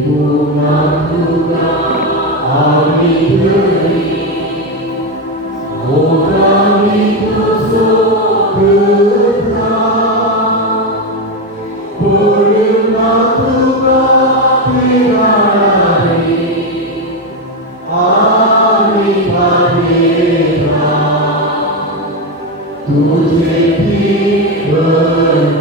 Bukan buka hari beri, orang itu berperang, berilah buka hari, hari merdeka, tujuh bermesra.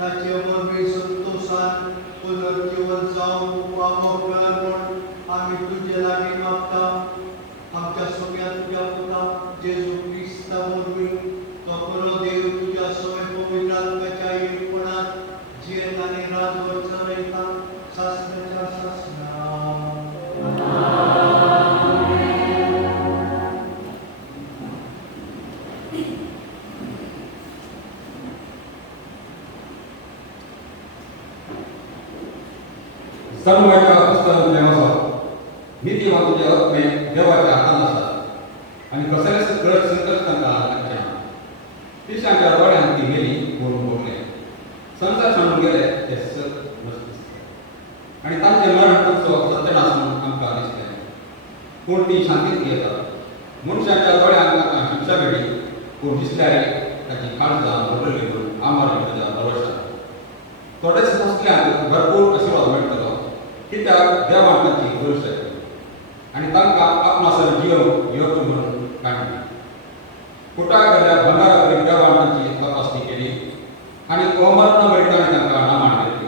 Tache morbi suntusan, punar jiwan saum upama कर म्हूण आमी तुजे लागीं मागता आमच्या सगळ्या तुज्या पुता जेजू क्रिस्ता वरवीं तो बरो देव तुज्या सवय पवित्र आत्म्याच्या एकपणात जियेत आनी राजवर चलयता सासण्याच्या सासना सर्वांच्या पुस्तकांतले वचप नीती वा तुजे आत्मे देवाच्या हातांत आसात आनी कसलेच कळत संकट तांकां लागचें ना तिशांच्या दोळ्यांत ती गेली करून भोगले संसार सांडून गेले ते सत नसते आनी तांचें मरण तांचो सत्यनाश म्हणून आमकां दिसलें पूण ती शांतीत येतात मनशाच्या दोळ्यांत तांकां शिक्षा मेळ्ळी पूण दिसल्यार ताची काळजां भरलेली म्हणून आमर म्हज्या भरोशा थोडेच नसल्यांक भरपूर आशिर्वाद मेळटलो कित्याक देवान तांची भरोशा केली आनी तांकां आपणासर जियोंक योग्य म्हणून काडली कुटाक गेल्यार भंगारा कडेन देवान तांची तपासणी केली आनी अमरण मेळटानी तांकां नामाण घेतली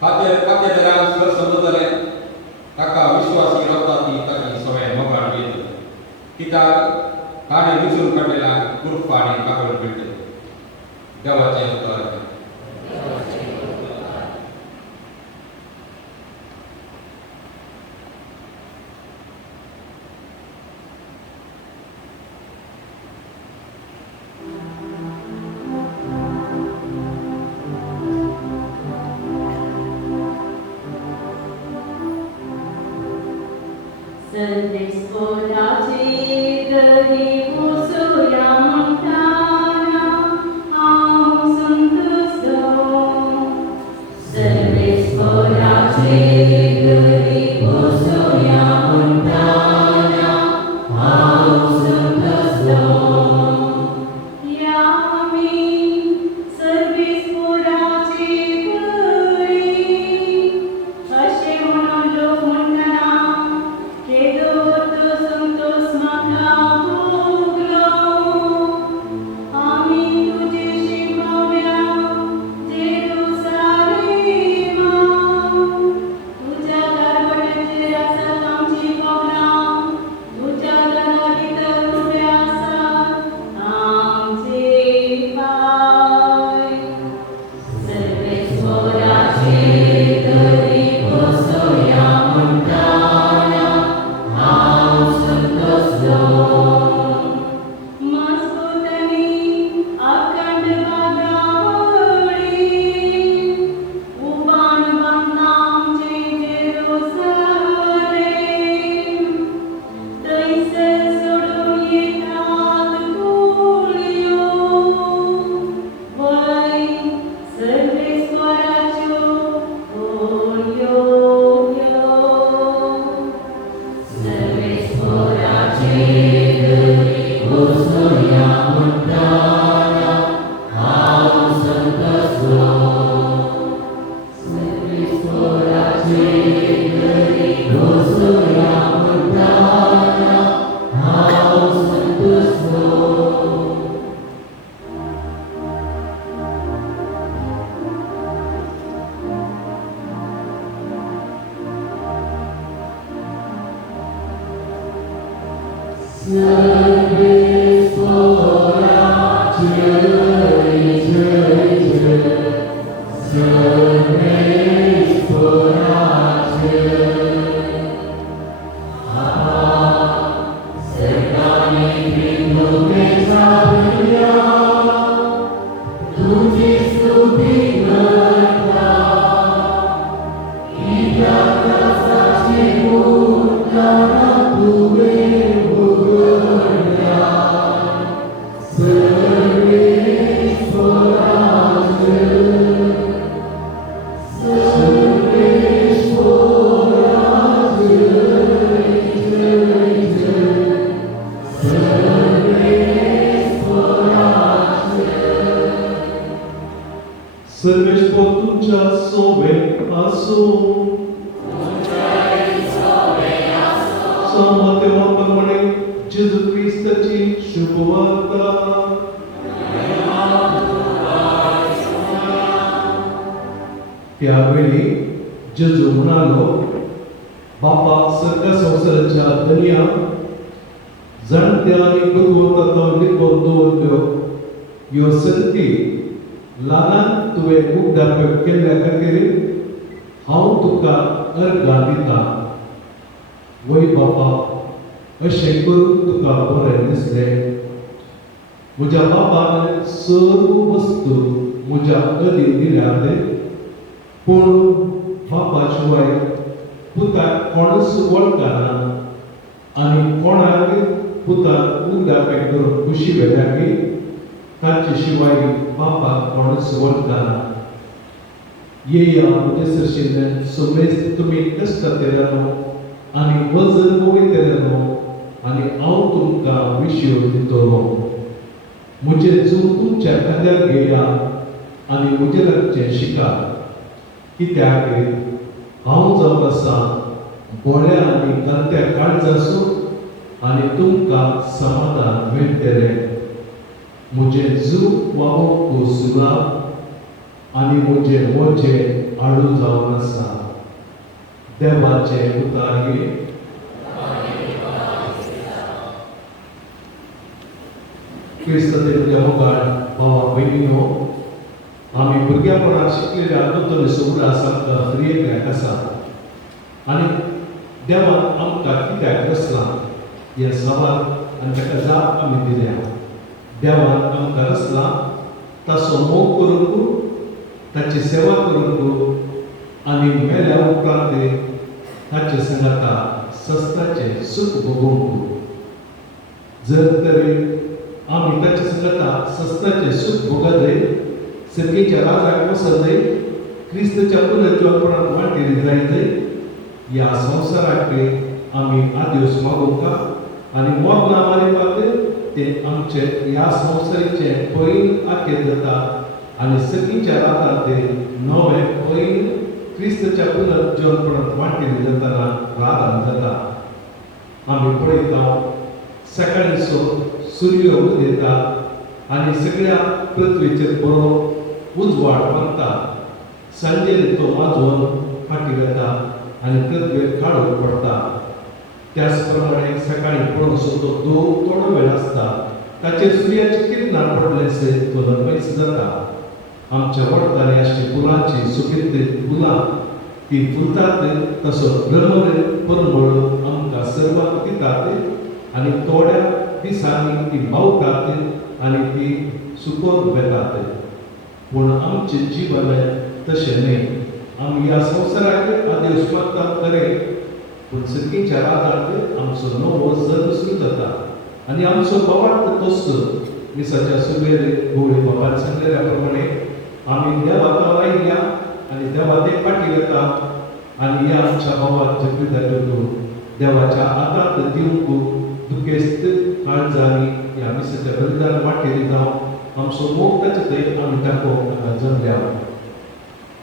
खाद्य देरान सर समजलें ताका विश्वासी रावता ती ताची सवय मोगाळ घेतली कित्याक ताणें विसरून काडलेल्यांक कृपा आनी काकूळ मेळटली देवाचें उतर जेजू म्हणालो, बापा सर्ग संवसाराच्या दुनिया जाणट्या आनी गुरगोतांत लिपोवन दवरल्यो ह्यो संती ल्हानान तुवें मुग्धापे केल्ल्या खातीर हांव तुका अर्गां दितां. वय बापा, अशें करून तुका बरें दिसलें. म्हज्या बापान सर्व वस्तू म्हज्या अधीन दिल्यात, पूण बापा शिवाय पुताक कोणूच वळखना आनी कोणाक पुताक उगडापे करून खुशी वेल्याकी ताचे शिवाय बापाक कोणूच वळखना. येया म्हजे सरशिल्ले सगळेच तुमी कश्ट केल्यानो आनी वजन वयतलेलो आनी हांव तुमकां विशयो दितलो. म्हजे जीव तुमच्या खांद्यार घेया आनी म्हजे लागचें शिका, कित्याक हांव जावन आसा बोड्या आनी गांत्या काळजाचो आनी तुमकां समाधान मेळटलें. म्हजे जीव वावोवंक सुलाब आनी म्हजे मोजे आडू जावन आसा. देवाचे उतार्गे. क्रिस्तांतल्या मोगाळ भावा भयणीनो, आमी भुरग्यापणांत शिकलेल्या नूतन सुगडास आमकां फ्रियेक आसा आनी देवान आमकां कित्याक रचलां हे सवाल आनी ताका जाप आमी दिल्या. देवान आमकां रचलां ताचो मोग करूंक, ताची सेवा करूंक आनी मेल्या उपरांत ताचे संगता सस्ताचें सूख भोगूंक. जर तरी आमी ताचे संगता सस्ताचें सूख भोगले, सर्गेच्या राजाक वसले, क्रिस्ताच्या पुनर्जीवनांत वांटेली जायते, ह्या संवसाराक आमी आदेस मागोवंक आनी मोगलां मारपाक ते आमचे ह्या संवसारीचे पैल आखेर जाता आनी सर्गेच्या राजांत नवे पैल क्रिस्ताच्या पुनर्जीवनांत वांटेली जाताना राजन जाता. आमी पळयता सकाळीचो सूर्य उदेता आनी सगळ्या पृथ्वीचेर बरो उजवाड पडटा. सांजेर तो माजोवन फाटी येता आनी पृथ्वीर काळोख पडटा. त्याच प्रमाणे सकाळी पळोवचो तो थोडो वेळ आसता, ताचेर सूर्याची किरणां पडलेसे तो लंबयस जाता. आमच्या वडताले अशी फुलांची सुगंधीत फुलां ती फुलतात, तसो भ्रमर परमळ आमकां सर्वांक दितात आनी थोड्या दिसांनी ती मावतात आनी ती सुकोवन वेतात. पूण आमचें जीवन तशें न्ही. आमी ह्या संवसाराक आदेश मागतात खरें, पूण सर्गेच्या राजांत आमचो नवो जल्म सुरू जाता आनी आमचो बोवाळ तोच. मिसाच्या सुबेर भोवळे बाबान सांगलेल्या प्रमाणे आमी देवाक आयल्या आनी देवा ते फाटी येता आनी ह्या आमच्या भावाक जगविता देवाच्या आदार दिवंक दुखेस्त काळजांनी ह्या मिसाच्या बलिदान वाटेरी जावन आमचो मोग ताचे थंय आमी दाखोवंक जमल्या.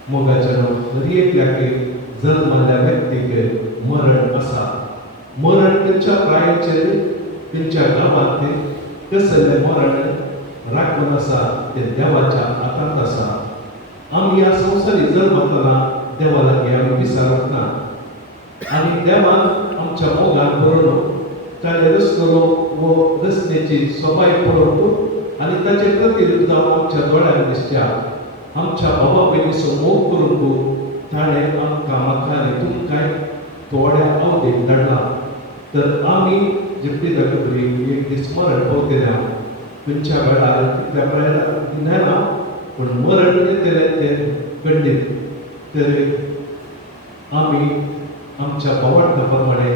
मोगाच्या दर्येंतल्याक जल्मल्ल्या व्यक्तीक मरण आसा. मरण खंयच्या प्रायाचेर खंयच्या गांवांत कसलें मरण राखून आसा तें देवाच्या हातांत आसा. आमी ह्या संवसारी जल्मतना देवा लागीं आमी विचारत ना आनी देवान आमच्या मोगान बरोवन ताणें रचलेलो वो रचनेची सोबाय पळोवंक आनी ताचे खातीर जावं आमच्या दोळ्यांक दिसच्या आमच्या बाबा भयणीचो मोग करूंक ताणें आमकां म्हाका आनी तुमकां थोड्या अवधीक धाडला. तर आमी जिपटी दाखोवपी एक दीस मरण पावतल्या खंयच्या वेळार कितल्या वेळार ना, पूण मरण येतलें तें खंडीत. तर आमी आमच्या भावार्था प्रमाणे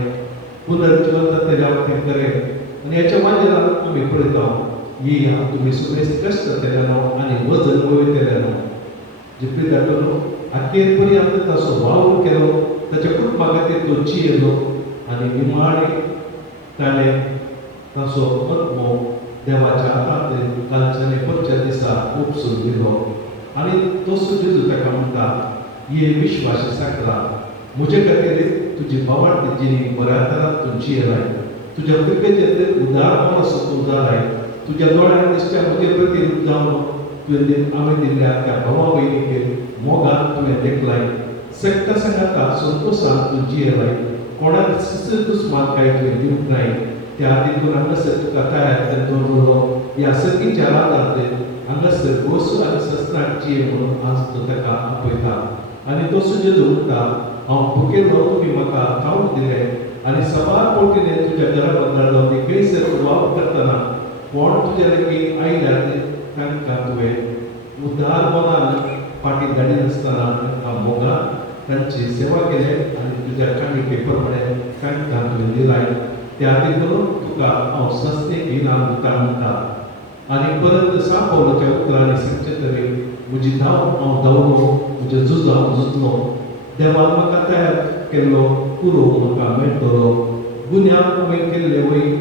पुनर्जीवन जातलें तें खरें आनी हेच्या माजरान आमी पळयता येया तुमी सगळेच कश्ट केल्यानो आनी वजन वयतलेनो. जिपटी दाखोवन आखेर पर्यंत ताचो वावर केलो, ताच्या कुटुंबा खातीर तो जियेलो आनी निमाणे ताणें ताचो आत्मो देवाच्या हातांत कालच्याने परच्या दिसा उपसून दिलो. आनी तसो जेजू ताका म्हणटा, ये विश्वासी साकरा, म्हजे खातीर तुजी भावार्थ जिणी बऱ्या तरान तूं जियेलाय, तुज्या पिपेचेर उदार मानस तूं जालाय, तुज्या दोळ्यांक दिसच्या म्हजे खातीर जावन तुवें आमी दिल्ल्या त्या भावा भयणीक मोगान तुवें देखलाय. सत्ता सांगाता संतोषान तू जियेलाय कोणाक दुस्मान काय तुवें दिवंक नाय त्या देखून हांगासर तुका तयार करून दवरलो ह्या सगळीच्या रातांत हांगासर वस्तू आनी सस्त्रांक जिये म्हणून आज तो ताका आपयता आनी तो सुजे दवरता हांव भुकेलो तुमी म्हाका खावंक दिलें आनी सबार पोटीने तुज्या घरा बंदार जावन खंयसर वावर करतना कोण तुज्या लागीं आयल्यार तांकां तुवें उदार मनान फाटीं धाडिनासतना तांकां मोगान तांची सेवा केली आनी तुज्या काणी पेपर तांकां तुवें दिलाय त्या देखून तुका हांव सस्तें इनाम दिता म्हणटा आनी परत सांपवलोच्या उतरांनी सांगचे तरेन म्हजी धांव हांव धांवलो म्हजें झूज हांव झुजलो देवान म्हाका तयार केल्लो कुरो म्हाका मेळटलो गुन्यांक हांवें केल्ले वयर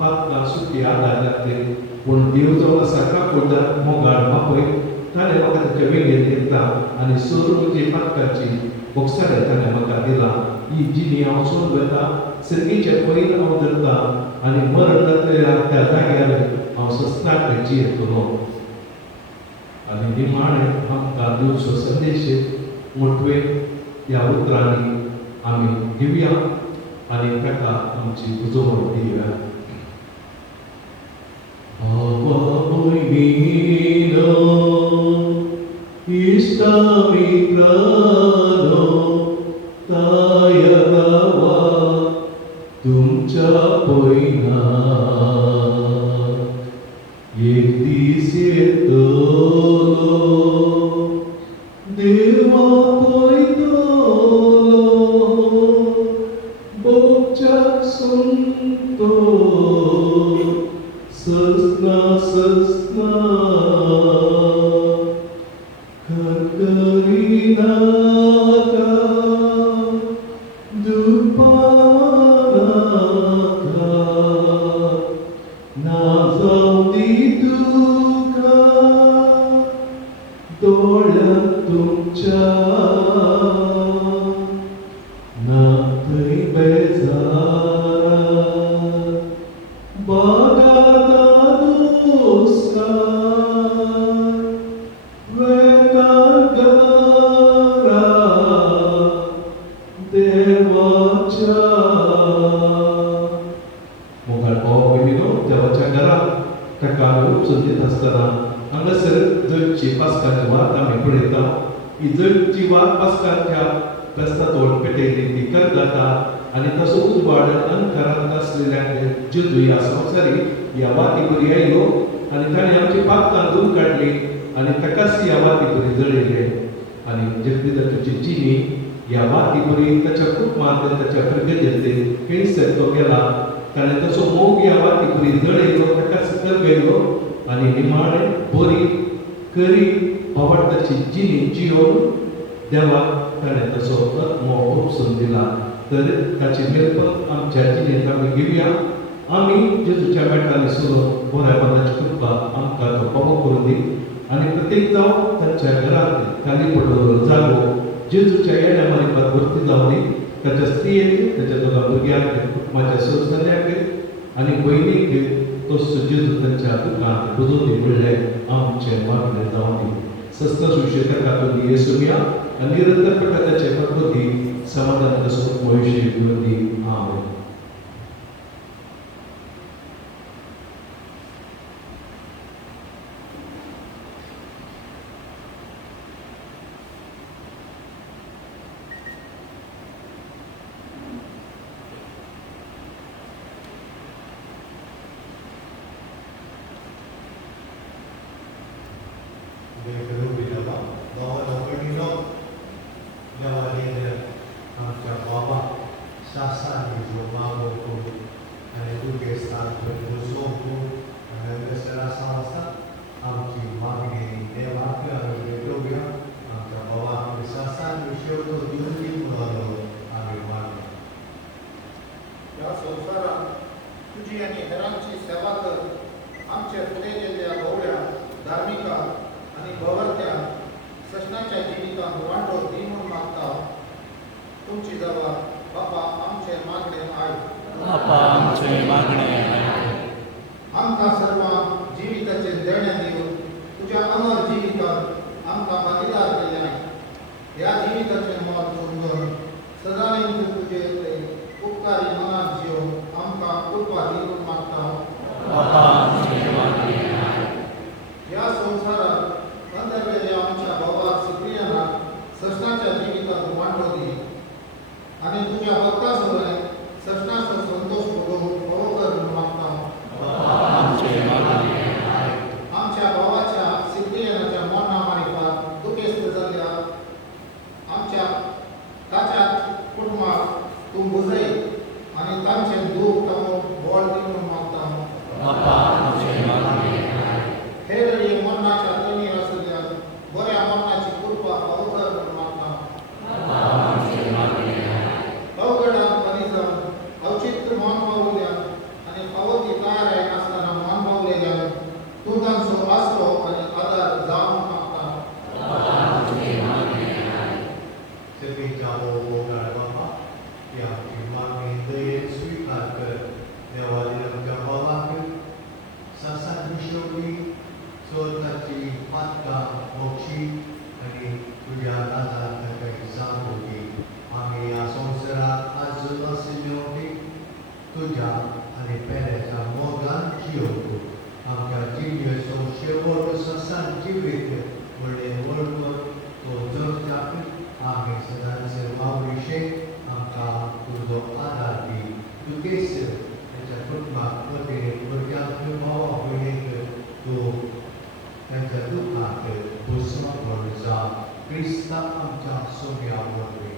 पातकां सुटी आदार लागले पूण देव जो आसा काकुळदार मोगाळ मापय ताणें म्हाका ताच्या वेगळेर घेतला आनी सोर म्हजी पातकाची बोक्सार ताणें म्हाका दिला ही जिणी हांव सोड वता सर्गीचे पयर हांव धरता आनी मरण जातल्या त्या जाग्यार हांव सस्त्राक जियेतलो आनी निमाणें आमकां दिवचो संदेश मोठवे ह्या उतरांनी आमी दिवया आनी ताका आमची उजवण दिवया इष्टा मित्रांनो तायरावा तुमच्या पयना एक दीस येतलो देवा पयतलो बोगच्या संतो सस्ना सस्ना खरखरीनाका दुपानाका ना जाऊ दी तुका दोळ्यांत तुमच्या ना थंय बेजार बागाता दुस्कार देवाच्या मोगाळ भाव भयणीनो देवाच्या घरांत ताका आमी उपसून दित आसतना हांगासर जगची पास्काची वात आमी पळयता ही जगची वात पास्काच्या फेस्तांत व्हड पेटयली ती करता आनी ताचो उजवाड अंधकारांत आसलेल्या जेजू ह्या संवसारी ह्या वाती बरी आयलो आनी ताणें आमची पापकां दूर काडली आनी ताकाच ह्या वाती बरी जळयले आनी जगदिदाची जिणी ह्या वाती बरी ताच्या कुटुंबांत ताच्या प्रगतीचेर खंयसर तो गेला ताणें ताचो मोग ह्या वाती बरी जळयलो ताकाच करगयलो आनी निमाणें बरी करी आवडटाची जिणी जियोन देवाक ताणें ताचो आत्मो उपसून दिला तर ताची मेलपण आमच्या जिणेंत आमी घेवया आमी जेजूच्या मेळटांनी सरून बऱ्यापणाची कृपा आमकां तो फावो करून दी आनी प्रत्येक जावं तांच्या घरांत खाली पडलो जागो जेजूच्या येण्या मारिपात भरती जावन दी ताच्या स्त्रियेक ताच्या दोगा भुरग्यांक कुटुंबाच्या सदस्यांक आनी भयणीक तो जेजू तांच्या दुखांत बुजोवंदी म्हणलें आमचें मागणें जावन दी सस्त सुशेखा तुमी येसुया आनी निरंतर प्रकाराचे प्रकृती समाधान कसो भविष्य घेवन दी आमेन तुझ्या अमर जिवितात आमकां भागीदार केल्ल्यान ह्या जिविताचें मोल सदांच तुजे उपकारी मनात जेवन आमकां कृपा दिवून मागता. ह्या संवसारात अंतरलेल्या आमच्या भावा सिक्रियानाक सष्टाच्या जिवितांत वांटो दी आनी तुज्या भक्ता सगळे सष्टाचो संतोष भोगूंक फावो कर म्हूण मागता. आमच्या भावाच्या सिक्रियानाच्या मरणा मारिपाक दुखेस्त जाल्ल्या आमच्या ताच्या कुटुंबाक तूं बुजय आनी तांचें दूख थांबोवंक बळ दी म्हूण मागता. हे वेळी मरणाच्या तणीर आसल्यान बऱ्या मरणाची कृपा फावो कर म्हूण मागता. अवघडान मनीसान औचित्य मान पावल्यान आनी फावो ती तयार नासतना मान पावलेल्यान तूं तांचो आसरो आनी आदार जा म्हूण मागता. सगळी जावो मोगाळ बाबा ह्या मागणी दयेन स्वीकार कर. देवाली आमच्या भावाक सासात विश्वली चोरताची पातकां मोक्षी आनी तुज्या दादार ताका जागो दी. आमी ह्या संवसारात आजून आशिल्ल्यो तुज्या आनी पेऱ्याच्या मोगान जियोवंक आमच्या जिणेचो शेवट ससान जिवीत व्हडलें वळखून तो जगच्याक आमी सदांचे वावरिशे आमकां तुजो आदार दी. दुखेस ताच्या कुटुंबाक पत्नीक भुरग्यांक भावा भयणीक तूं तांच्या दुखाक भुस्मरण जा. क्रिस्ता आमच्या सोम्या वरवीं.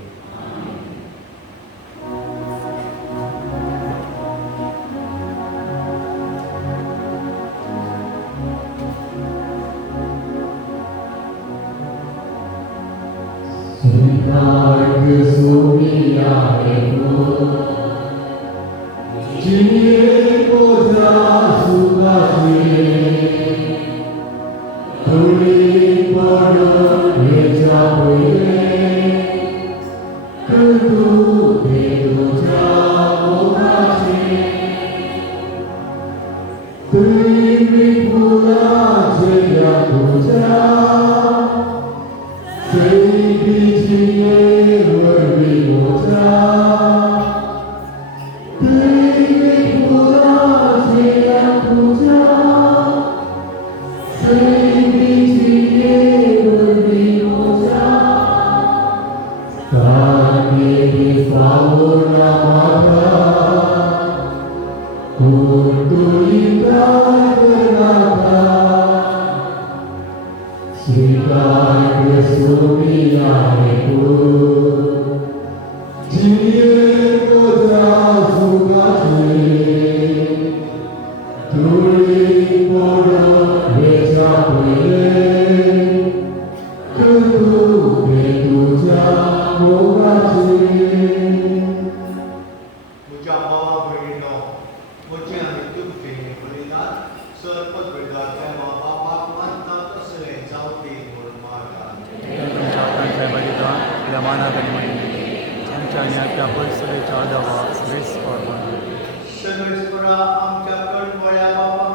सर्वेश्वरा आमच्या कळमळ्या बाबा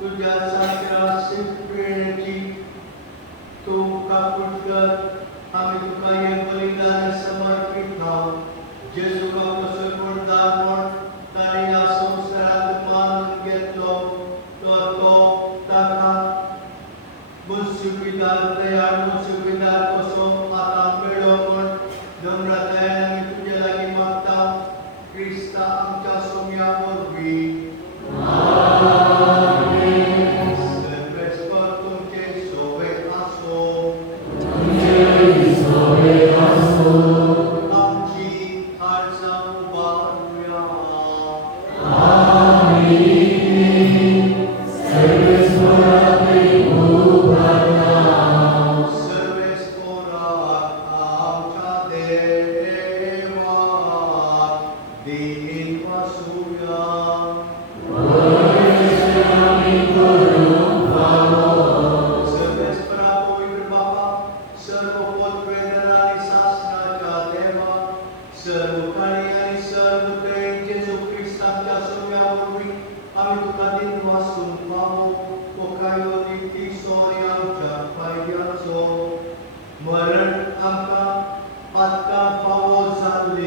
तुझ्या सासरा सिप्रियेची तुमका पुटकर आमी तुका हे बलिदान समर्पित हांव जेजूका कसो कोणदार म्हण ताणें ह्या संवसारांत मानून घेतलो तो ताका मुसुबीदार दयाळ मुसुबीदार कसो आतां मेळ्ळो म्हण नम्रतायेन आमी तुजे लागीं मागता. क्रिस्ता आमच्या सोम्या वरवीं. सर्वेस्पर तुमचे सोबे आसो. आमची हाडसां उबारुया. सर्वेस्पराक आमच्या देवाक देईन वासुया. सर्वेस्परा पवित्र बाबा सर्व पोतवेदना आनी शास्त्राच्या देवा सर्व काळी आनी सर्व दयेन जेजू क्रिस्ताच्या सोम्या वरवीं आमी तुका दिन वासून पावो. पोकायो निती सोरी आमच्या पायद्याचो मरण आमकां पातकां फावो जाल्ले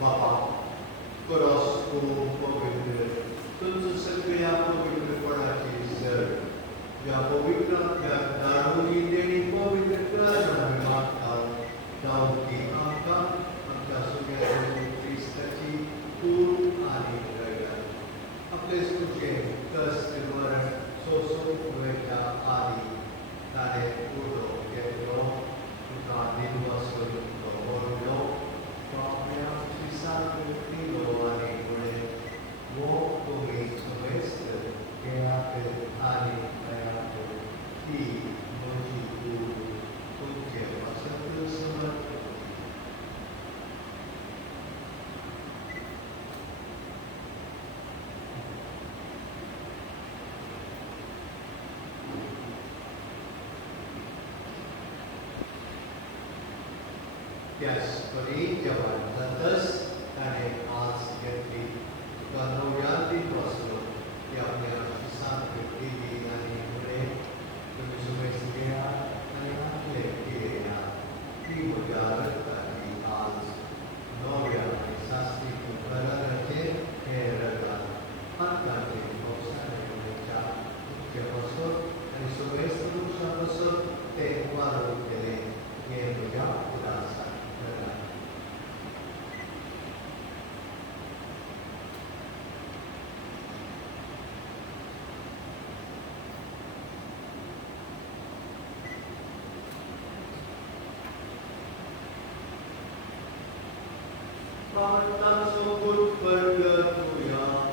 बाबा खरोच तूं पवित्र तुमचो सगळ्या पवित्रपणाची सर ह्या पवित्रांतल्या दारूनी तेणी पवित्र करायला आमी मागता जावं ती आमकां आमच्या सगळ्या क्रिस्ताची खूब आनी रगत आपले तुजे कश्ट मरण सोसूंक वेच्या आदी ताणें उडो घेतलो तुका निर्वास करून तो व्हरलो तो आपल्या श्रीसांत दिलो आनी म्हळें वो तुमी समेस्त केळाक आनी तयार ही म्हजी कूड तुमचे वसंत समर्पण त्याच परी जेवण जातच ताणें आज घेतली तुका नव्यान दीत वाचलो ती आपल्या श्रीसांत दिली आनी म्हळें तुमी समेस्त घेयात आनी आपले घेयात ती म्हज्या रगताची आज नव्या आनी सास्तीक कराराचेर हे रगत हाताचे पावसाळ्याच्या तुमचे वसत आनी समेस्त मनशां वसत ते वारून केले हे म्हज्या उदासा Tanto good perpetua.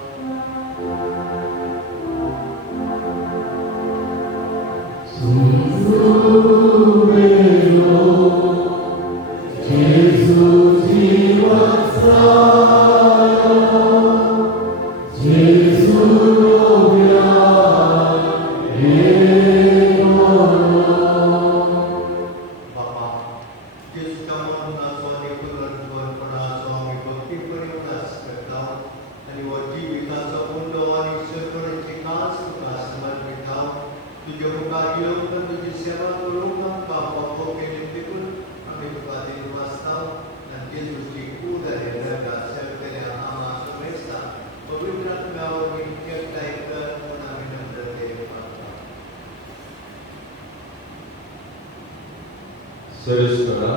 Serespera,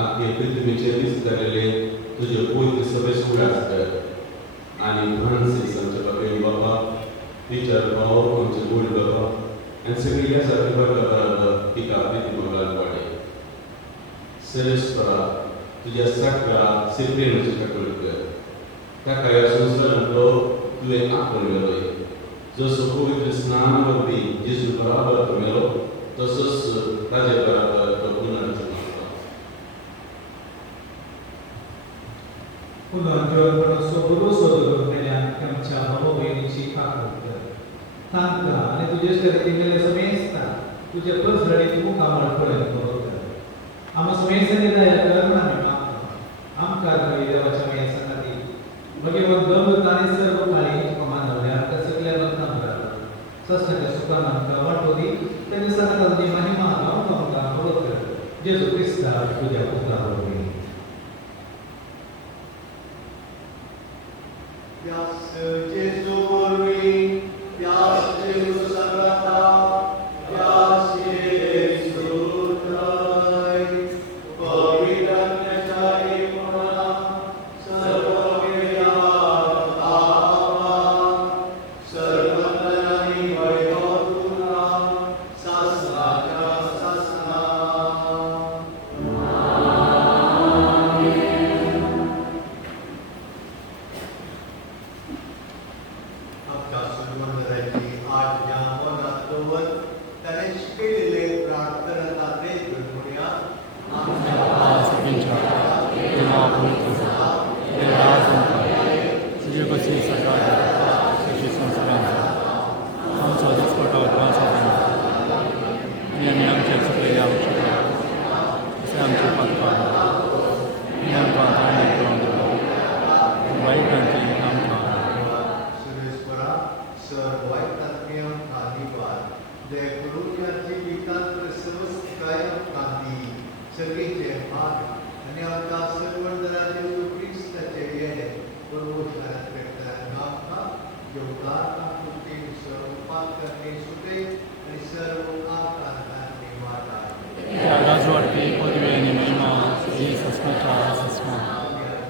आपले पृथ्वीचे विस्तारले तुझे पवित्र सभे उडास कर आणि फ्रांसीस आमचे बाबा बाबा टीचर भाव आमचे गोड बाबा आणि सगळी या सारखी बरोबर तिका प्रीती मंगल वाडे सेरेस्परा तुझ्या सगळ्या सिप्रेनची कटोल कर ताका या संसारांतलो तुवें आपोल मेलोय जसो पवित्र स्नान वरवीं जेजू बराबर तो मेलो तसोच ताजे बराबर तो पुनर्जन्म पुनर्जन्म गुरु सोदरून केल्यान आमच्या भाव बहिणीची खात्री कर तांकां आनी तुजे शक्ती मेले समेस्ता तुजे प्रसरणीक मुखामळपणान करो कर आमकां समेस्तांनी दया कर म्हूण आमी मागता आमकां कळी देवाच्या मेसा खातीर भगवंत दंड आनी सर्व काळी तुका मानवल्या आमकां सगळ्या लोकांक घाल सस्ताच्या सुखान आमकां वांटो दी तेन्ना सदांची महिमा गावून आमकां बरो कर जेजू क्रिस्ता तुज्या पुत्रा वरवीं Yes, Jesus, yes, Jesus, yes, Jesus, Tudzie Gości Sagrada, Jeśli są Sagrada, Amca Despotata, करून या जिवितात प्रसवस कायम कांती सगळीचे भाग आणि आमच्या सर्वंतराचे ख्रिस्ताचे येणे पूर्वोत्तरात व्यक्तांना योगात कृती स्वरूपात करणे सुटे आणि सर्व आकाराने वाटावे राजवाडे पदवी आणि महिमा ही संस्कृता संस्मा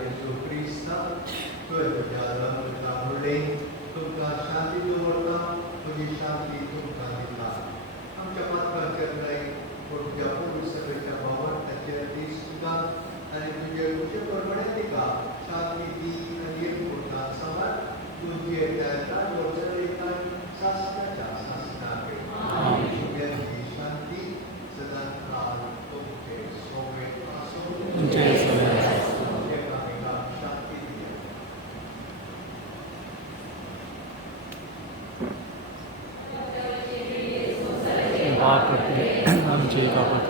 येशू ख्रिस्ता तुझ्या रंगामुळे तुमका शांती दवरता तुझी शांती तुमका दिता आमच्या पात्राच्या कडे तुझ्या पुरुषाच्या भावांच्या ती सुद्धा आणि तुझे प्रमाणे तिका शांती दी आणि एक मोठा समाज तुझे त्याच्या लोचनेचा शासनाच्या शासनाकडे तुझ्याची शांती सदा काळ तुमचे सोबत असो तुमचे सोबत एकामेका शांती दिया पाप करते आमचे कापड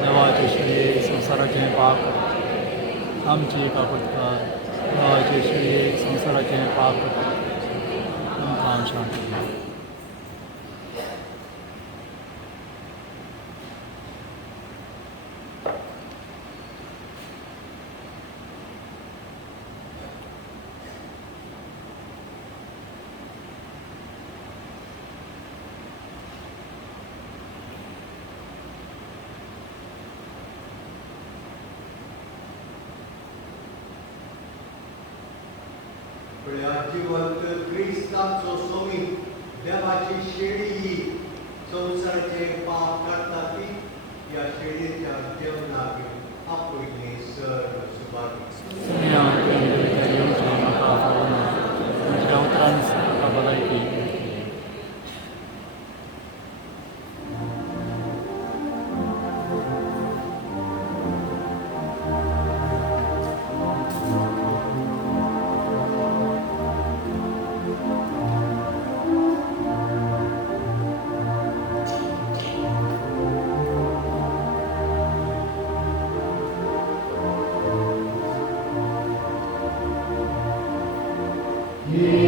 देवाचे श्रेय संसाराचे पाप करते आमचे कापडकार देवाचे श्रेय संसाराचे पाप करते आमकां शांती दिया. जिवंत क्रिस्तांचो सोमीत देवाची शेळी ही संसाराचे पाप करता ती या शेळीच्या जेवणाक आपले सर्व सुभागी तुम्ही आमचे येवचे म्हाका पावना तुमच्या उतरांनी म्हाका भलायकी मेळटली.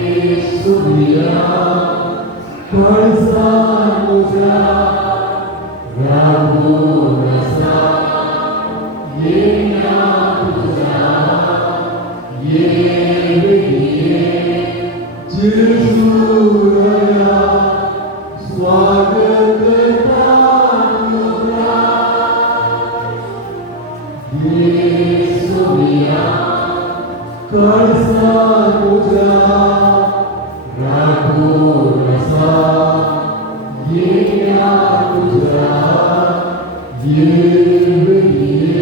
Yesuya, Kalsamuja, Raghurasa, Yenamuja, Yeviye, Jesuraya, Swagatanura, Yesuya, Kalsamuja, Raghurasa, Yenamuja, Yeviye,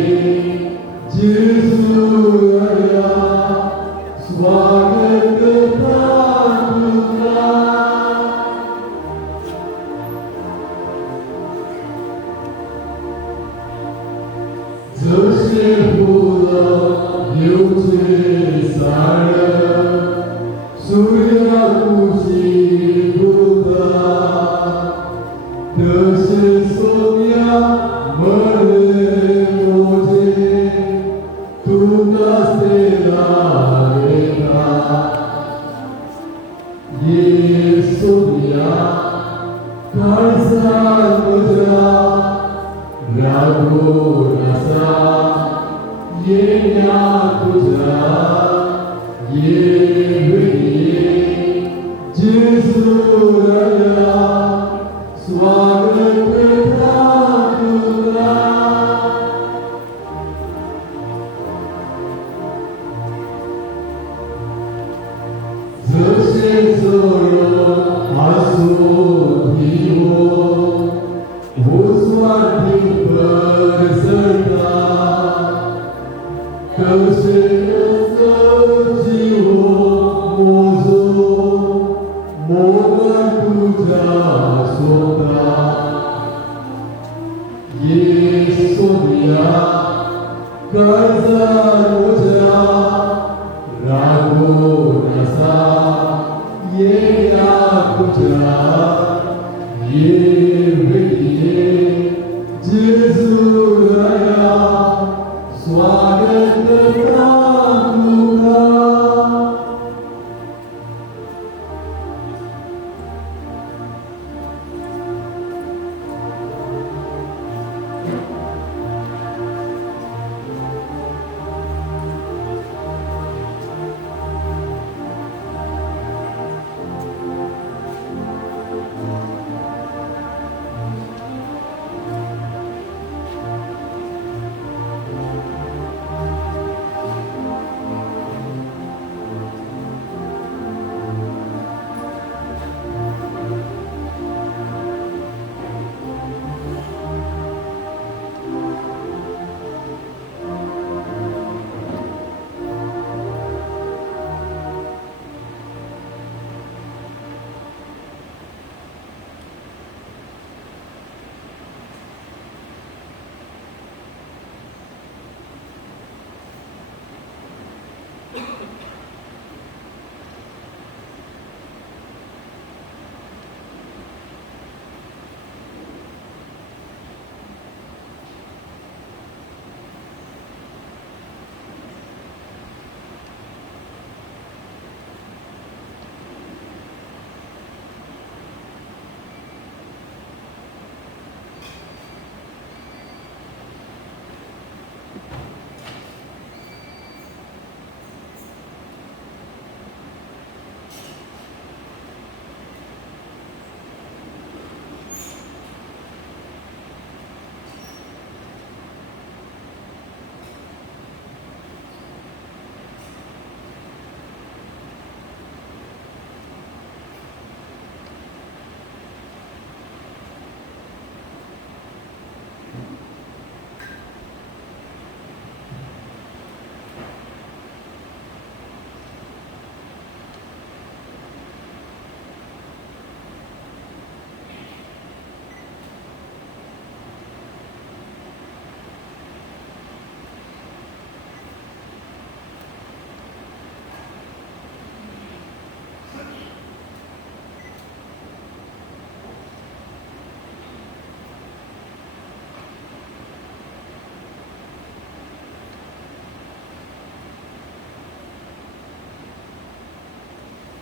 Jesuraya, Swagatanura. जसे फुलं येऊचे साळ सूर्याकुशी बुधा तसे सोम्या मळे मोजे तुका सेला रेखा ये सोम्या काळजा मुद्रा Raghurasa, Yenamuja, Yeviye, Jesuraya, Swagatanura. जसे जोरो आसो धिवो Uswati berseta, kesehatan jiwa mozo, moga tuja soda. Yesuya, Kalsamuja, Raghurasa, Yenamuja, Yeviye, Jesuraya, Swagatanura.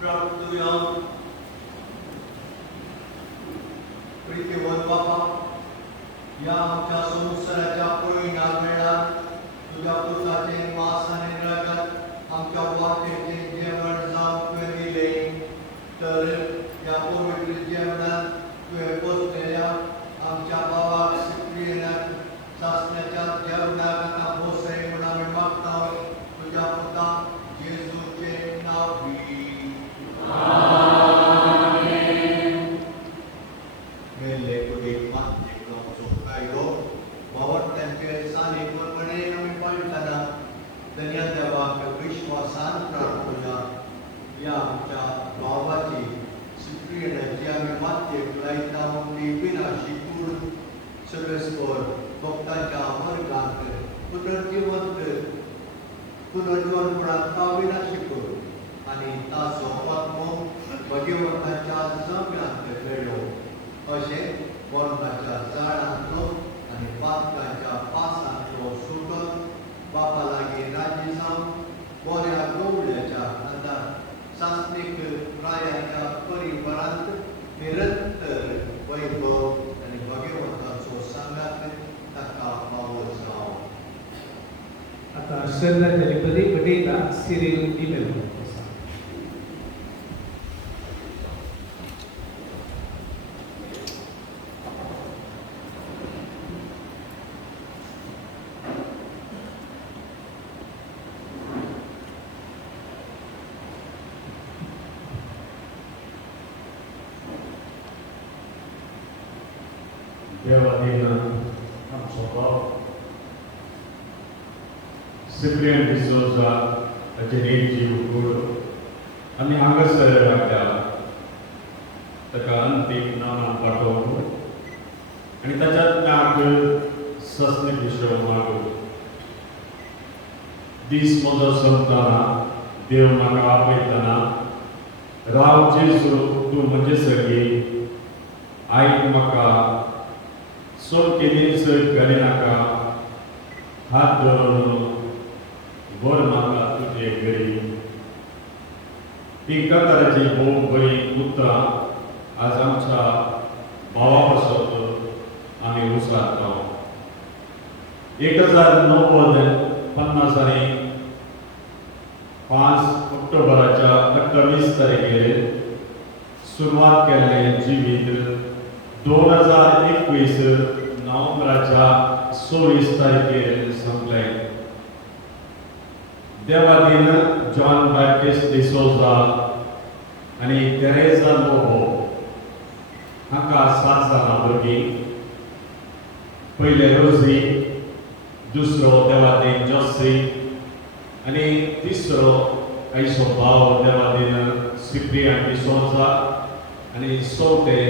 प्रार्थूया. प्रीतीवंत बापा, या आमच्या संवत्सराच्या पळयणाक वेळार तुझ्या पुताचे वास आनी रगत आमच्या वाटेचे जेवण जावंक तुवें दिलें, तर या पवित्र जेवणात तुवें बसलेल्या आमच्या भावाक सिप्रियनाक सासण्याच्या जेवणाक आतां बसय म्हूण आमी मागता तुझ्या पुता जेजूचे नांवी. मेल्ले कुडीक मातयेक लावचो कायदो भावंड्यांचे साने परमणे आमी पाळटना धन्य देवाक विश्वासान प्रार्थूया. या आमच्या भावाची सिप्रियनाची आमी मातयेक लायता ती विनाशी कूड सर्वेस्पर भक्तांच्या वर्गांत पुनर्जीवनपणांत विनाशी कर आनी ताचो आत्मो भगवंताच्या जम्यांत खेळ्ळो. अशें वर्गाच्या झाडांतलो आनी पातकाच्या पासांतलो सुगंध बापा लागीं राजी जावन बऱ्या गवळ्याच्या अंदार सासणीक प्रायाच्या परिवारांत निरंतर वैभव आनी भगवंताचो सांगात ताका फावो जावं. आता श्रद्धांजली पठयता सिरील ईमेल. देवादीन आमचो भाव सिप्रियन डिसोजा ताचे नेमची उगड आमी हांगासर रावल्या ताका अंतीम नामांत पाठोवंक आनी ताच्यात नाक सस्न विशो मागो. दीस म्हजो संपतना देव म्हाका आपयतना राव जेजू तूं म्हजे सगी आयक म्हाका सोन केली सर घालिनाका हात धरून वर म्हाका तुजे घरी. ही काताराची भोव बरी उतरां आज आमच्या भावा पासत आमी उसरात राव. 1950 5 ऑक्टोबराच्या 28 तारखेर सुरवात केल्लें जिवीत 2021 नोव्हेंबराच्या 26 तारखेर संपलें. देवादीन जॉन बॅप्टिस्ट डिसोजा आनी तेरेजा लोबो हांकां 7 जाणां भुरगीं. पयले रोजी, दुसरो देवादीन जोसी आनी तिसरो आयचो भाव देवादीन सिप्रियन डिसोजा आनी चवथे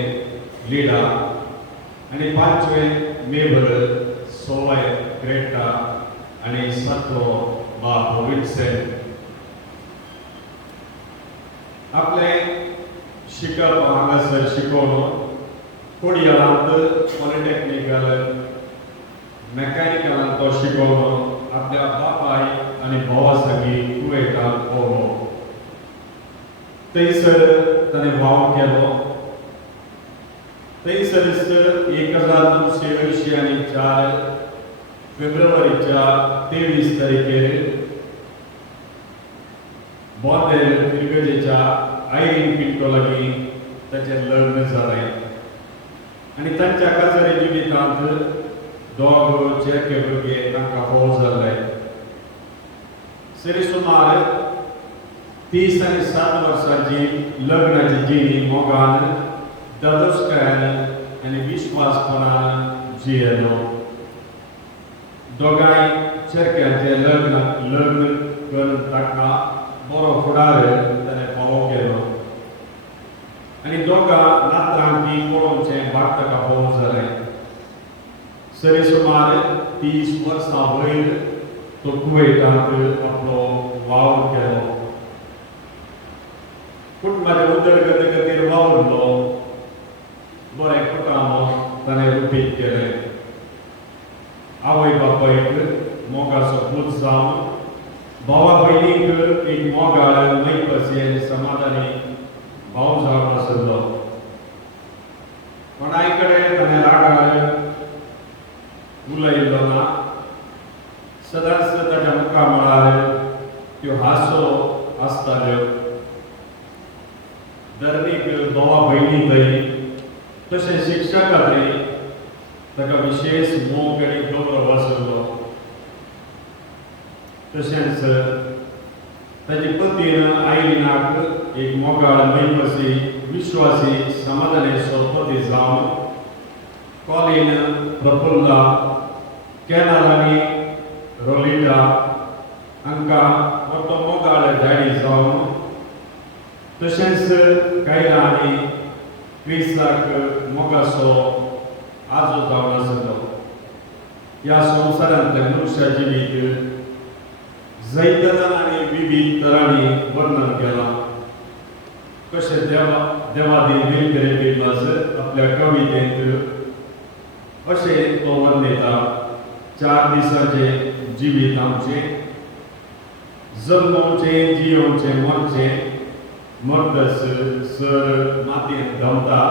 लिडा आनी पांचवें मेबल, 6वें ग्रेटा आनी 7वो बाप विन्सेंट. आपलें शिकप हांगासर शिकोवन कोडयारांत पॉलिटेक्निकल मेकॅनिकलांत तो शिकोवन आपल्या बापाय आनी भावा सगळीं कुवेटांत पावलो. थंयसर ताणें वाव केलो. थंयसरच 1984 फेब्रुवारीच्या 23 तारखेर बोंदेल पिरगजेच्या आयरीन पिंटो लागीं ताचें लग्न जालें आनी तांच्या काजारी जिवितांत दोग चेरके भुरगे तांकां फाव जाल्ले. सरीसुमार 30 आनी 7 वर्सांची लग्नाची जिणी मोगान दादोसकायान आनी विश्वासपणान जियेलो. दोगांय चेरक्यांचें लग्न करून ताका बरो फुडार ताणें फावो केलो आनी दोगां नातरांकी पळोवचें भाग ताका फावो जालें. सरीसुमार 30 वर्सां वयर तो कुवेटांत आपलो वावर केलो. कुटुंबाच्या उदरगते खातीर वावुरलो. बरें कुटुंब ताणें रुटीत केलें. आवय बापायक मोगाचो पूत जावन भावा भयणीक एक मोगाळ मैपसी आनी समाधानी कोणाय कडेन ताणें रागार उलयल्लो ना सदांच ताच्या मुखामळार त्यो हांसो आसताल्यो धर्मीक भावा भयणी थंय तशें शिक्षकांतय ताका विशेष मोग आनी गौरव आशिल्लो तशेंच ताचे पतीन आयलिनाक एक मोगाळ मैपसी विश्वासी समाधानेचो पती जावन कॉलिन प्रफुल्ला कॅनल आनी रोलिटा हांकां मोठो मोगाळ धाडी जावन तशेंच कायला आनी क्रिस्ताक मोगाचो आजो जावन आसलो ह्या संवसारांतल्या मनशां जिवीत जायत्या जाणांनी विविध तरांनी वर्णन केलां कशें देवादी वेगवेगळे बिंबाज आपल्या कवितेंत अशें तो वर्णयता 4 दिसांचें जिवीत आमचें जल्मोवचें जियोवचें मरचें मरतस सर मातयेंत धांवता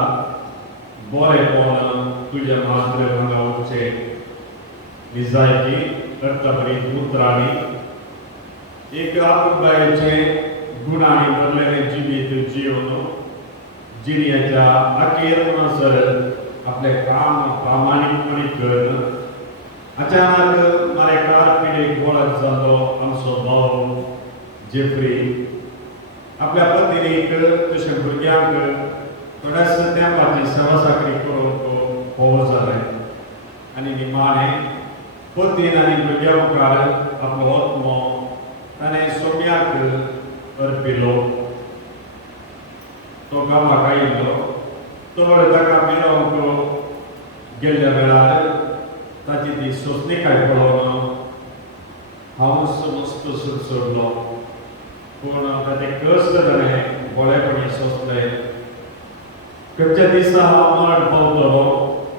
बरेंपण तुज्या मात्र हांगा उरचें निजायकी कर्तबरीत उतरांनी एक आपुलबायेचें गुणांनी भरलेलें जिवीत जियोवन जिणेच्या अखेर म्हणसर आपलें काम प्रामाणीकपणी करून अचानक मारेकार पिडेक वळख जाल्लो आमचो भाव जेफ्री आपल्या पत्नीक तशें भुरग्यांक थोड्याच तेंपाची सेवा साकरी करून तो फोव जालें आनी निमाणें पतीन आनी भुरग्यां मुखार आपलो आत्मो ताणें सोम्याक अर्पिलो तो कामाक आयिल्लो तर ताका मेळोवंक गेल्ल्या वेळार ताची ती सोंसणीकाय पळोवन हांव मस्त सोडलो पूण ताचें कश्ट जालें गोळेपणी सोंसलें खंयच्या दिसा हांव मरण पावतलो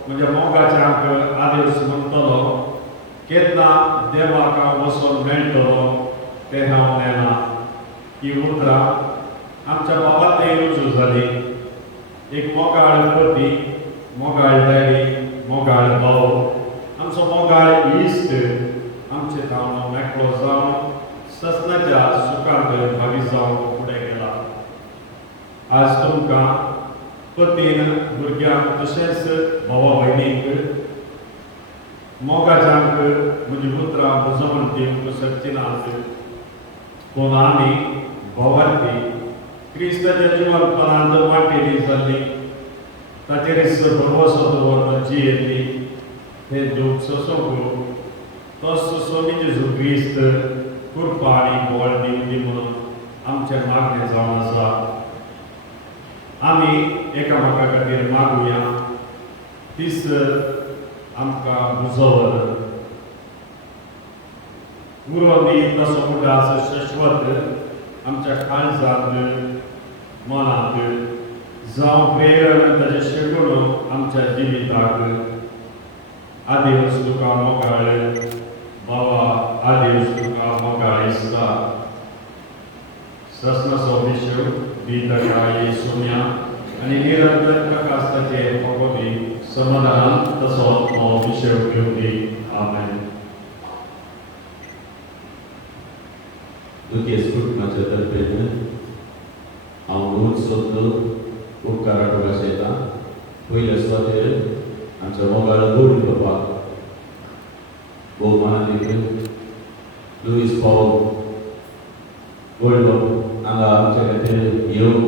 म्हज्या मोगाच्याक आदेश म्हणटलो केन्ना देवाक हांव वचोन मेळटलो तें हांव नेना ही उतरां आमच्या बाबांतय रुजू जाली एक मोगाळ पती मोगाळ डॅडी मोगाळ भाव आमचो मोगाळ इश्ट आमचे थावणो मेकळो जावन ससनाच्या सुखांत भागी जावन फुडें गेला आज तुमकां पतीन भुरग्यांक तशेंच भावा भयणीक मोगाच्यांक म्हजी उतरां बुजवण दिवंक शकची नात पूण आमी भोवार्थी क्रिस्ताच्या जिवंतपणांत वांटेली जाल्ली ताचेर भरवसो दवरून जियेतली हे दूख सोंसूंक तो सोमी जेजू क्रिस्त कृपा आनी बळ दिवची म्हणून आमचें मागणें जावन आसा आमी एकामेका खातीर मागुया तीस आमकां बुजोवर उरोनी तसो उदास शाश्वत आमच्या काळजांत मनांत जावं प्रेरण ताचें शेकून आमच्या जिविताक आदेश तुका मोगाळ बाबा आदेश तुका मोगाळ दिसता ससनाचो विशय दिता येसुम्या आनी निरंतर प्रकाशाचे भगवती समाधान तसो हो विशय घेवपी आमेन दुखी स्फुटनाच्या तर्फेन हांव उंच सोदलो उपकाराक भाशयता पयल्या सुवातेर आमच्या मोगाळ गोड करपाक भोवमानादीक लुईस पावल गोल्ड हांगा आमच्या खातीर येवन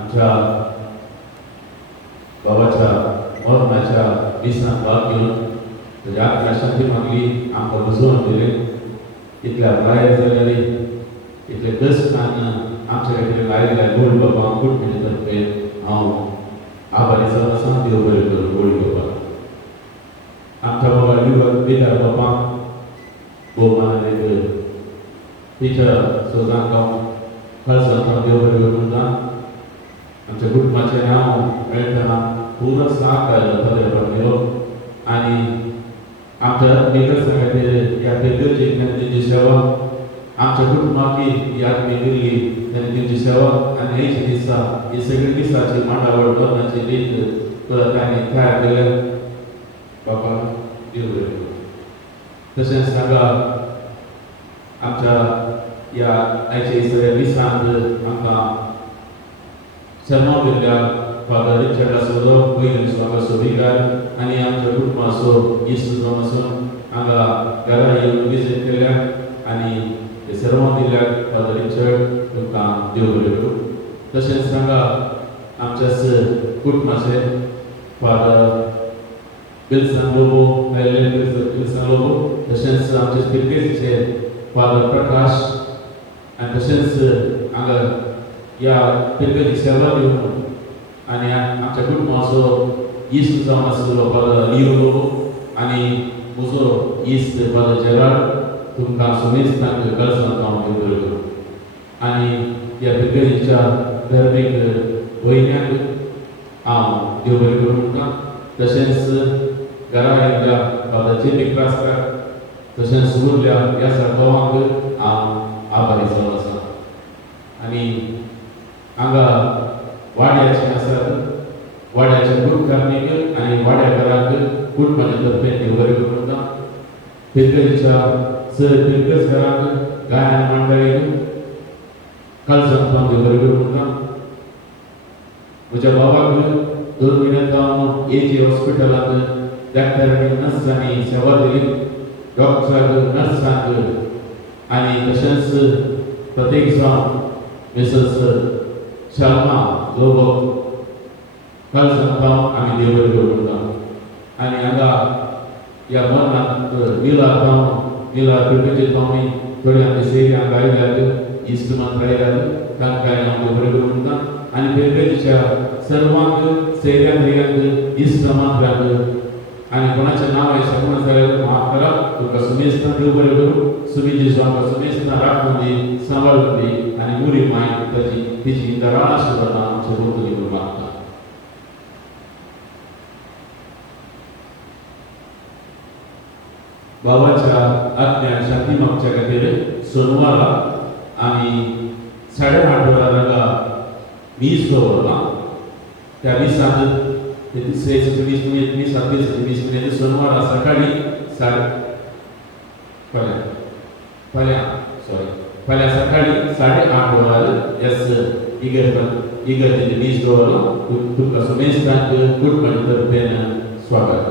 आमच्या बाबाच्या मरणाच्या दिसांत भाग घेवन ताच्या आत्म्या शांती मागली आमकां बुजोवन दिलें इतल्या भायर जाल्यारी इतले दसकान आमच्या खातीर लायलेल्या गोड बाबा कुटुंबाचे तर्फे हांव आभारी जावन आसा देव बरें करून गोड बाबा आमच्या बाबा लिवर बेदार बाबा भोवमानादीक टिचर सोजान गांव खळसांत देव बरें करून म्हणटा आमच्या कुटुंबाचें नांव मेळटना पूर्ण साथ आयलो बरें बरें आनी आमच्या मेकर्सां खातीर ह्या गरजेक तेंची सेवा आमच्या कुटुंबाकी ही आत्मी दिल्ली तेंची सेवा आनी हेचे दिसा ही सगळी दिसाची मांडावळ करण्याची रीत त्यांनी तयार केलं बाबा देव बरें करूं. तशेंच हांगा आमच्या या आयच्या इसऱ्या दिसांत आमकां शर्मा दिल्ल्या फादर रिचर्ड आसलो पयलींचो हांगा सोबिकार आनी आमच्या कुटुंबाचो इश्ट जावन आसून हांगा घरा येवन विजीट केल्या आनी शर्मा दिल्ल्या फादर रिचर्ड तुमकां देव बरें करूं. तशेंच हांगा आमच्याच कुटुंबाचे father Wilson Lobo Wilson Lobo तशेंच आमचे पिरकेचे फादर प्रकाश आनी तशेंच हांगा या पिरकेची सेवा दिवन आनी आमच्या कुटुंबाचो इश्ट जावन आसलो फादर लिओ लोबो आनी म्हजो इश्ट फादर जेराड तुमकां सुमेस्तांक कळसांत हांव देव बरें करूं. आनी या पिरकेच्या धर्मीक वयन्याक हांव देव बरें करूं म्हणटा. तशेंच घरा आयिल्ल्या फादर जेपी क्रास्कार तशेंच उरल्या ह्या सर्वांक हांव आभारी जावन आसा. आनी हांगा वाड्याचे आसात वाड्याच्या ग्रूप कार्मीक आनी वाड्या घराक कुटुंबाच्या तर्फे देव बरें करूं म्हणटा. पिरकेच्या सर पिरकस घराक गायन मंडळीक कालसांत हांव देव बरें करूं म्हणटा. म्हज्या बाबाक 2 म्हयने हांव एजी हॉस्पिटलांत डॉक्टर आनी नर्सांनी सेवा दिली. डॉक्टराक नर्सांक आनी तशेंच प्रत्येक जावन मिसेस शर्मा लोबो कालसांत हांव आमी देव बरें करूं म्हणटा. आनी हांगा ह्या मरणांत मिला पिरकेचे पावणी थोडी आमची सेरी हांगा आयल्यात इश्ट मात्र आयल्यात तांकां हांव देव बरें करूं म्हणटा. आनी पिरकेच्या सर्वांक सैऱ्यांक इश्ट मात्रांक आनी कोणाचें नांव सांगून जाल्यार माफ करात. तुमकां सुमेस्तां देव बरें करूं. सुमी जेजू आमकां सुमेस्तां राखून दी सांबाळून दी आनी उरी माय तिची दराळ आशिर्वादां आमचे भोंवतणी म्हणून मागता. बाबाच्या आज्ञान शांती मागच्या खातीर सोनवारा आमी 8:30 वरांक मीस दवरला. त्या मिसांत तिसऱ्याचे 20 मिनीट मीस 20 मिनीट सोनवारा सकाळी फाल्यां सकाळी 8:30 वरार इगर्जेचे मीस दवरला. तुमकां सुमेस्तांक कुटुंबाचे तर्फेन स्वागत करता.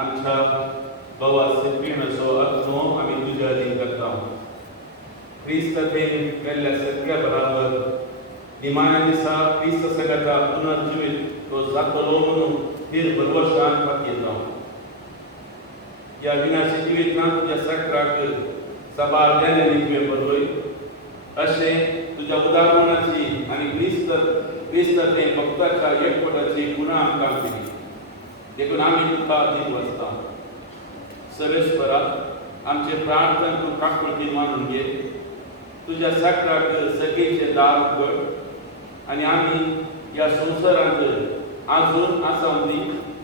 आमच्या बाबा सिद्धिन असो अर्जो आमी तुज्या अधीन करता क्रिस्त थेन केल्ल्या सगळ्या बराबर निमाण्या दिसा क्रिस्त सगळ्याचा पुनर्जीवित तो जातलो म्हणून तीर भरवशान पातयेता या विनाशी जिवितांत तुज्या सगळ्याक सबार देण्यानी तुवें बरयय अशें तुज्या उदाहरणाची आनी क्रिस्त थेन भक्ताच्या एकवटाची पुन्हा आमकां दिली देखून आमी तुका दीन वचता सर्वेस्परा आमचे प्रार्थना तूं काकूळटी मानून घे तुज्या सगळ्याक सगळेचे दार उगड आनी आमी ह्या संवसारांत आजून आसाम दी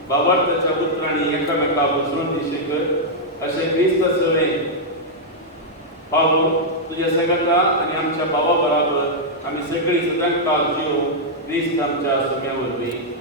बाबार्थाच्या उतरांनी एकामेका बसवंती शिकर अशें क्रिस्त सगळें पावो तुज्या सगळ्या आनी आमच्या भावा बराबर आमी सगळीं सदांच काळ जियो क्रिस्त आमच्या सगळ्या वरवीं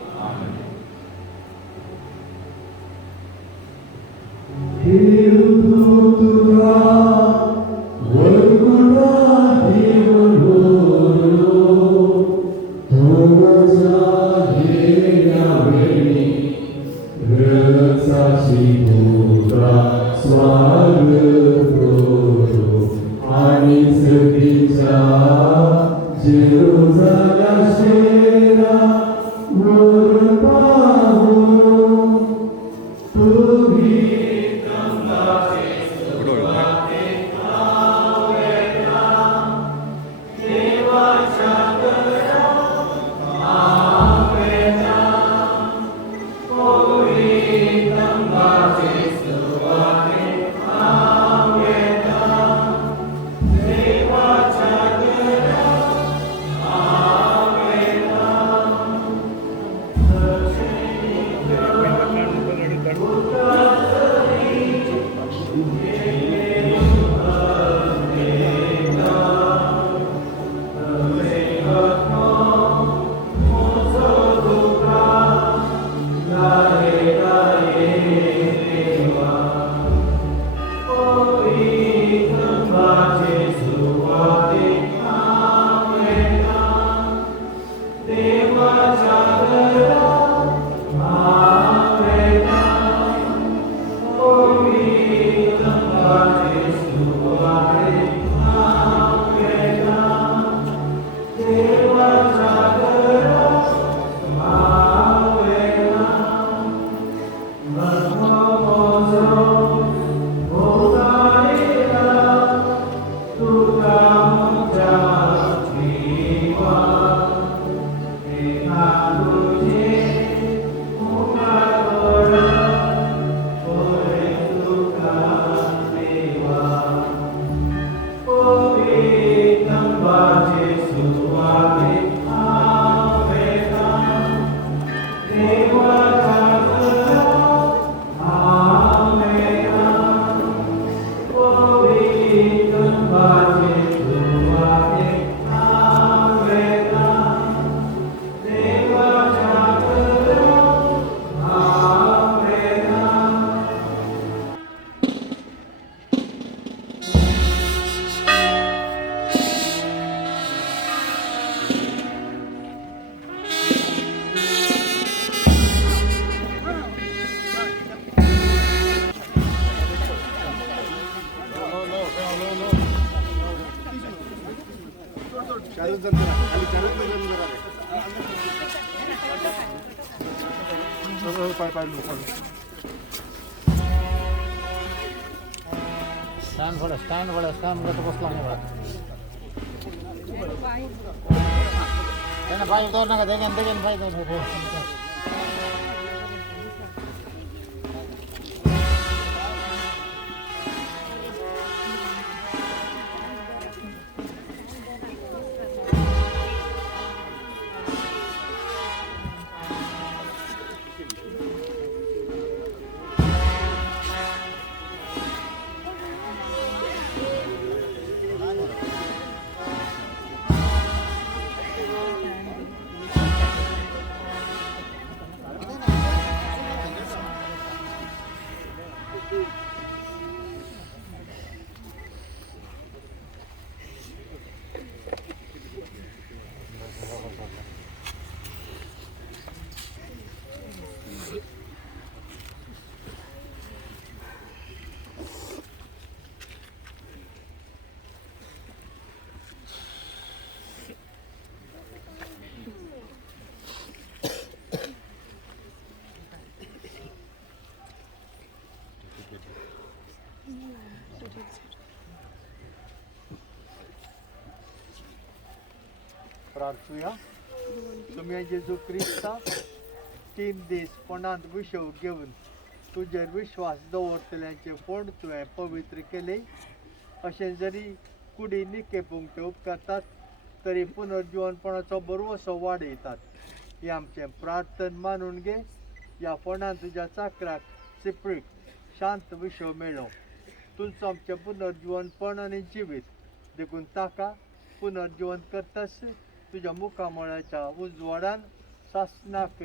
स्टँड बसला नाही बघा त्यांना पाहिजे दोन नका देगेन पाहिजे प्रार्थूया. तुम्ही जेजू क्रिस्ता 3 दीस पोंडांत विशव घेवन तुजेर विश्वास दवरतल्यांचे फोंड तुवें पवित्र केले. अशें जरी कुडी निकेपूंक ते उपकारतात तरी पुनर्जीवनपणाचो बरोसो वाडयतात. हे आमचें प्रार्थन मानून घे. ह्या फोंडांत तुज्या चाकराक सिप्रीक शांत विशव मेळ्ळो. तुमचो आमचें पुनर्जीवनपण आनी जिवीत देखून ताका पुनर्जीवन करतास तुज्या मुखामळाच्या उजवाडान सासनाक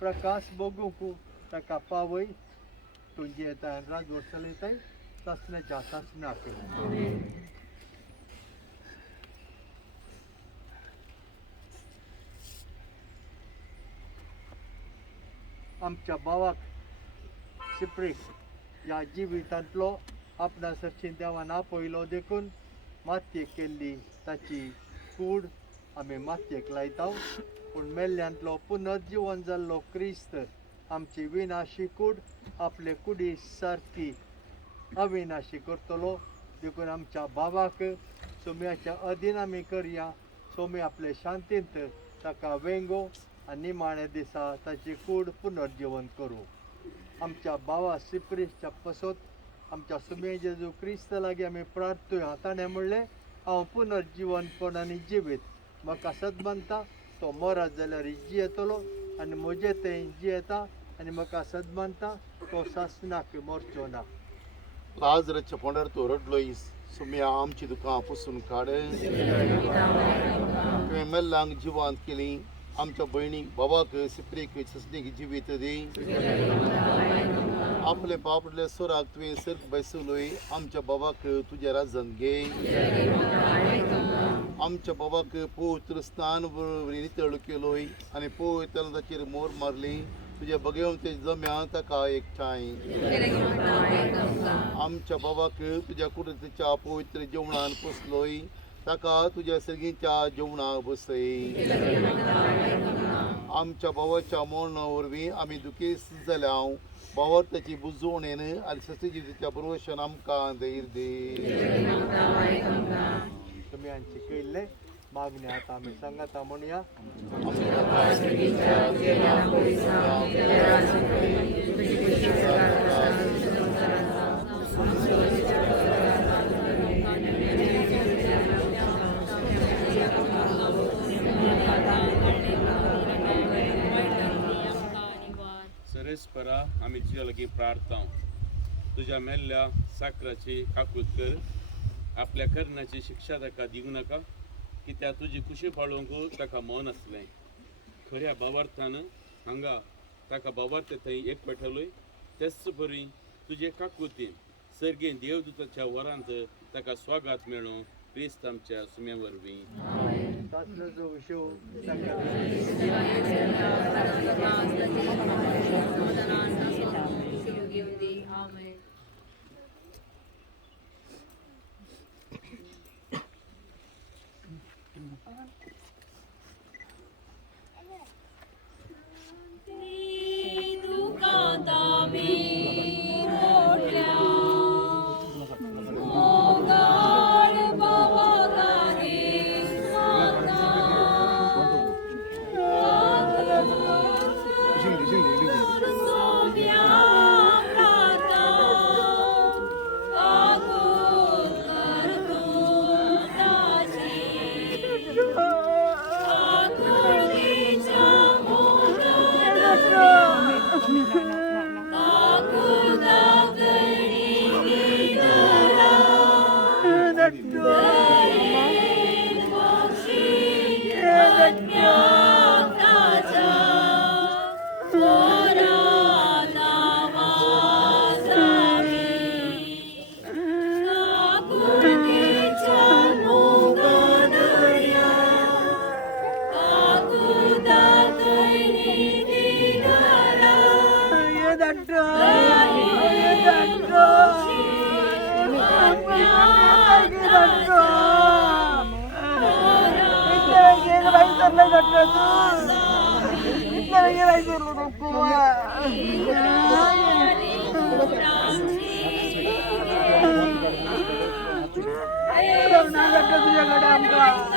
प्रकाश भोगूंक ताका पावय. तुजी येता राजवट चलयताय सासनाच्या सासनाक. आमच्या भावाक सिप्रीक ह्या जिवितांतलो आपणा सरशीं देवान आपयलो देखून मातयेक केल्ली ताची कूड आमी मातयेक लायता. पूण मेल्ल्यांतलो पुनर्जीवन जाल्लो क्रिस्त आमची विनाशी कूड आपले कुडी सारकी अविनाशी करतलो. देखून आमच्या भावाक सोम्याच्या अधीन आमी करया. सोमी आपले शांतींत ताका वेंगो आनी निमाणे दिसा ताची कूड पुनर्जीवन करूं. आमच्या भावा सिप्रीसच्या पसत आमच्या सुमे जेजू क्रिस्त लागीं आमी प्रार्थूया. ताणें म्हणलें हांव पुनर्जीवनपण आनी जिवीत. म्हाका सदमानता तो मरत जाल्यार जियेतलो आनी म्हजें तें जियेता आनी म्हाका सदमानता तो सासनाक मरचो ना. लाजराच्या पोंडार तो रडलोयस. सुम्या आमची दुकां पुसून काड. तुवें मेल्लांक जिवांत केली. आमच्या भयणीक बाबाक सिप्रीक ससनीक जिवीत दी. आपले पापडले सोराक तुवें सर्ग बैसलोय. आमच्या बाबाक तुज्या राजन घे. आमच्या बाबाक पवित्र स्नान नितळ केलोय आनी पवित्र ताचेर मोर मारली. तुज्या भगवंते जम्या ताका एकठांय. आमच्या बाबाक तुज्या कुडीच्या पवित्र जेवणान पुसलोय. ताका तुज्या सर्गीच्या जेवणाक बसय. आमच्या बाबाच्या मरणा वरवीं आमी दुखेस्त जाल्या. बावर ताची बुजवणेन आनी सत्यजितीच्या बरोवशान आमकां धैर्य दे. तुमी हांचे केल्ले मागणी आतां आमी सांगाता म्हणया. सरेस्परा आमी तुज्या लागीं प्रार्थना. तुज्या मेल्ल्या साकराची काकूत कर. आपल्या कर्णाची शिक्षा ताका दिवं नाका. कित्याक तुजी कुशी पाळोवंक ताका मन आसलें. खऱ्या बाबार्थान हांगा ताका बाबार्थ थंय एकवटलोय. तेच परी तुजे काकुतीन सर्गेन देवदूताच्या वरांत ताका स्वागत मेळो. क्रिस्त आमच्या सुम्या वरवीं. सासणाचो विशव Thank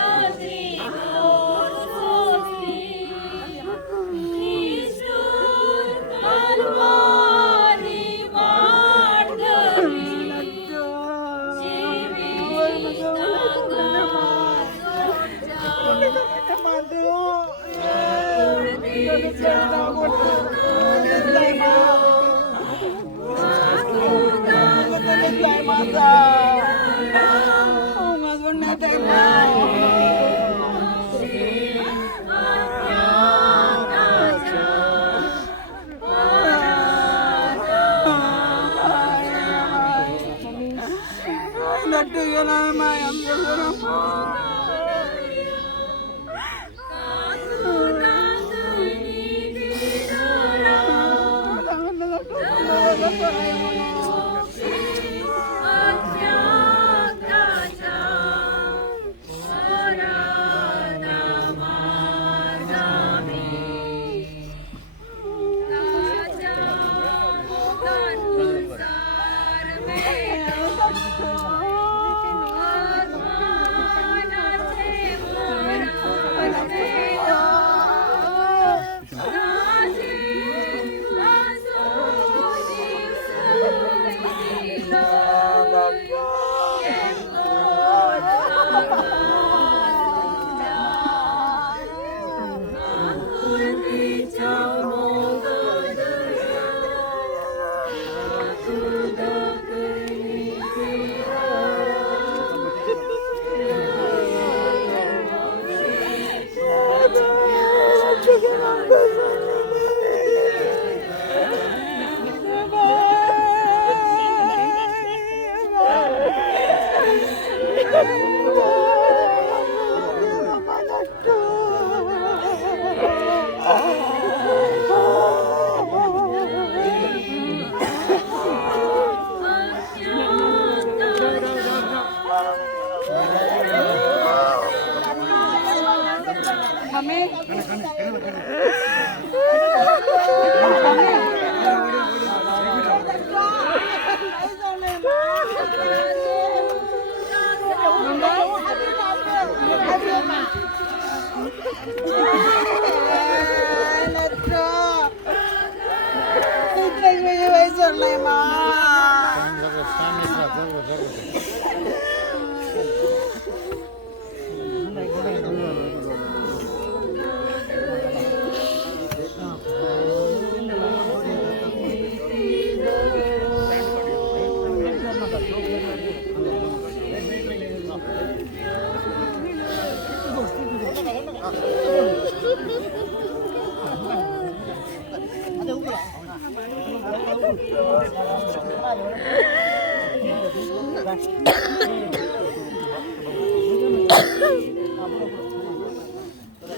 you.